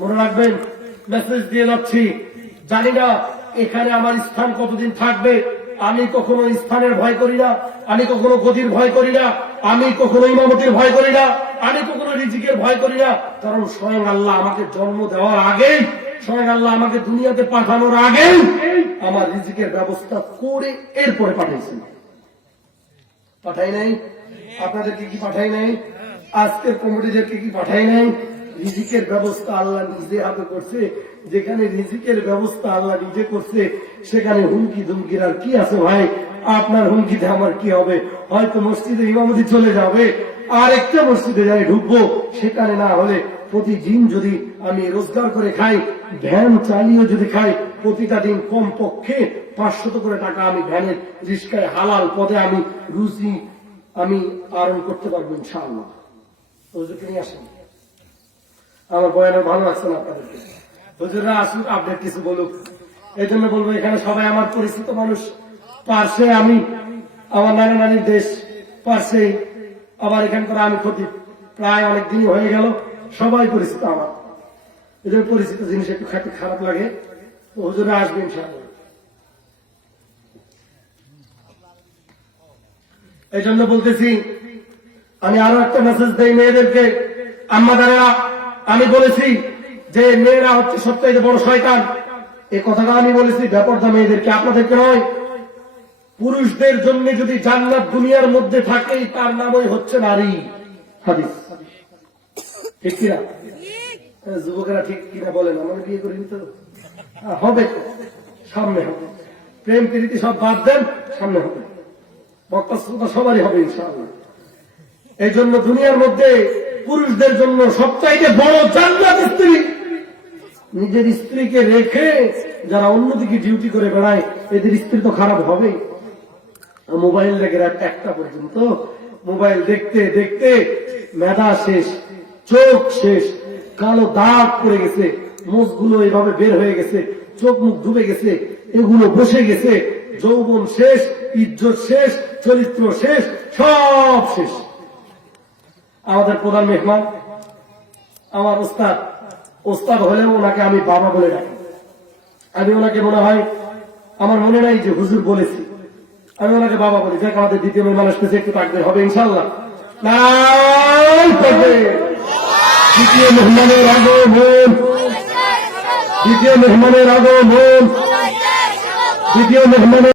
মনে রাখবেন, মেসেজ দিয়ে যাচ্ছি, জানি না এখানে আমার স্থান কতদিন থাকবে। আমি কখনো স্থানের ভয় করি না, আমি কখনো গদির ভয় করি না, আমি কখনো ইমামতির ভয় করি না, আমি কখনো রিজিকের ভয় করি না। কারণ স্বয়ং আল্লাহ আমাকে জন্ম দেওয়ার আগেই, স্বয়ং আল্লাহ আমাকে দুনিয়াতে পাঠানোর আগেই আমার রিজিকের ব্যবস্থা করে এরপরে পাঠাইছেন। পাঠাই নাই? আপনাদেরকে কি পাঠাই নাই? আজকের কমিটিদেরকে কি পাঠাই নাই? রিজিকের ব্যবস্থা আল্লাহ নিজে হাতে করছে। যেখানে রিজিকের ব্যবস্থা আল্লাহ নিজে করছে, সেখানে হুমকি ধুমকির আর কি আছে ভাই? আপনার হুমকিতে আমার কি হবে? হয়তো মসজিদে ইমামতি চলে যাবে, আর একটা মসজিদে যাই ঢুকবো, সেখানে না হলে প্রতিদিন যদি আমি রোজগার করে খাই, ভ্যান চালিয়ে যদি খাই, প্রতিটা দিন কম পক্ষে 500 করে টাকা আমি ভ্যানের রিস্কায় হালাল পথে আমি রুজি আমি আরোপ করতে পারবো ইনশাআল্লাহ। হুজুরকে নিয়ে আসেন, আমার বয়ানে ভালো লাগছে না আপনাদেরকে। হুজুররা আসুক, আপডেট কিছু বলুক। এই জন্য বলবো, এখানে সবাই আমার পরিচিত মানুষ। পার্শ্বে আমি, আমার নানা নানির দেশ পার্শ্বে, আবার এখানকার আমি খতিব, প্রায় অনেক দিনই হয়ে গেল, সবাই পরিচিত আমার। এই জন্য পরিচিত জিনিস একটু খাতে খারাপ লাগে। তো হুজুররা আসবে ইনশাআল্লাহ। এই জন্য বলতেছি, আমি আরো একটা মেসেজ দেই মেয়েদেরকে। আম্মাদারেরা, আমি বলেছি যে মেয়েরা হচ্ছে সবচাইতে বড় শয়তান। এই কথাটা আমি বলেছি ব্যাপারটা মেয়েদেরকে, আপনাদেরকে নয়। পুরুষদের জন্য যদি জান্নাত দুনিয়ার মধ্যে থাকে, তার নামই হচ্ছে নারী। হাদিস ঠিক কিনা? যুবকেরা ঠিক কিনা বলেন? আমার বিয়ে করে নিতে হবে, সামনে হবে। প্রেম প্রীতি সব বাদ দেন, সামনে হবে। বক্তা শ্রোতা সবারই হবে ইনশাআল্লাহ। এই জন্য দুনিয়ার মধ্যে পুরুষদের জন্য সবচাইতে বড় জান্নাত স্ত্রী। নিজের স্ত্রীকে রেখে যারা অন্যদিকে ডিউটি করে বেড়ায়, এদের স্ত্রী তো খারাপ হবেই। মোবাইল রেখে রাত 1টা পর্যন্ত মোবাইল দেখতে দেখতে মেধা শেষ, চোখ শেষ, কালো দাগ পড়ে গেছে, মুখগুলো এভাবে বের হয়ে গেছে, চোখ মুখ ডুবে গেছে, এগুলো বসে গেছে, যৌবন শেষ, ইজ্জত শেষ, চরিত্র শেষ, সব শেষ। আমাদের প্রধান মেহমান আমার ওস্তাদ। ওস্তাদ হলেও ওনাকে আমি বাবা বলে ডাকি। আমি ওনাকে মনে হয়, আমার মনে নাই যে হুজুর বলেছি, আমি ওনাকে বাবা বলি। যাক, আমাদের দ্বিতীয় মেহমান আসতেছে, একটু তাকবীর হবে ইনশাআল্লাহ। দ্বিতীয় মেহমানের আগমন, দ্বিতীয় মেহমানের আগমন, দ্বিতীয় মেহমানের